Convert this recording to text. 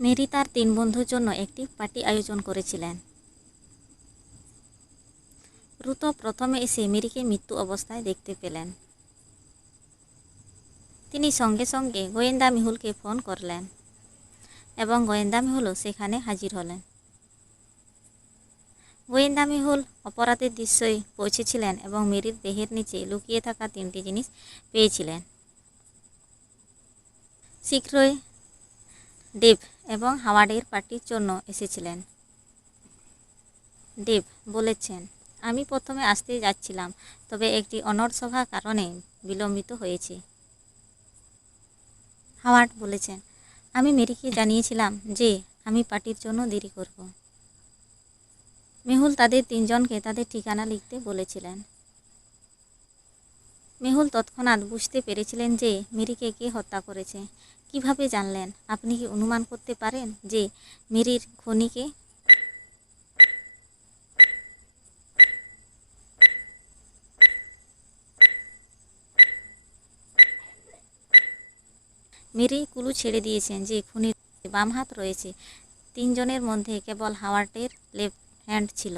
Mary তার তিন বন্ধুর জন্য একটি পার্টি আয়োজন করেছিলেন। রুতো প্রথমে এসে মেরিকে মৃত্যু অবস্থায় দেখতে পেলেন। তিনি সঙ্গে সঙ্গে গোয়েন্দা মিহুলকে ফোন করলেন এবং গোয়েন্দা মিহুলও সেখানে হাজির হলেন। গোয়েন্দা মিহুল অপরাধের দৃশ্যই পৌঁছেছিলেন এবং মেরির দেহের নিচে লুকিয়ে থাকা তিনটি জিনিস পেয়েছিলেন। শীঘ্রই ডেভ এবং হাওয়ার্ডের পার্টির জন্য এসেছিলেন। দেব বলেছেন, আমি প্রথমে আসতে যাচ্ছিলাম, তবে একটি অনর্সভা কারণে বিলম্বিত হয়েছে। হাওয়ার্ড বলেছেন, আমি মেরিকে জানিয়েছিলাম যে আমি পার্টির জন্য দেরি করব। মেহুল তাদের তিনজনকে তাদের ঠিকানা লিখতে বলেছিলেন। মেহুল তৎক্ষণাৎ বুঝতে পেরেছিলেন যে মেরিকে কে হত্যা করেছে। কীভাবে জানলেন? আপনি কি অনুমান করতে পারেন যে মেরির খনিকে? মেরি কুলু ছেড়ে দিয়েছেন যে খুনির বাম হাত রয়েছে। তিনজনের মধ্যে কেবল হাওয়ার্ডের লেফট হ্যান্ড ছিল।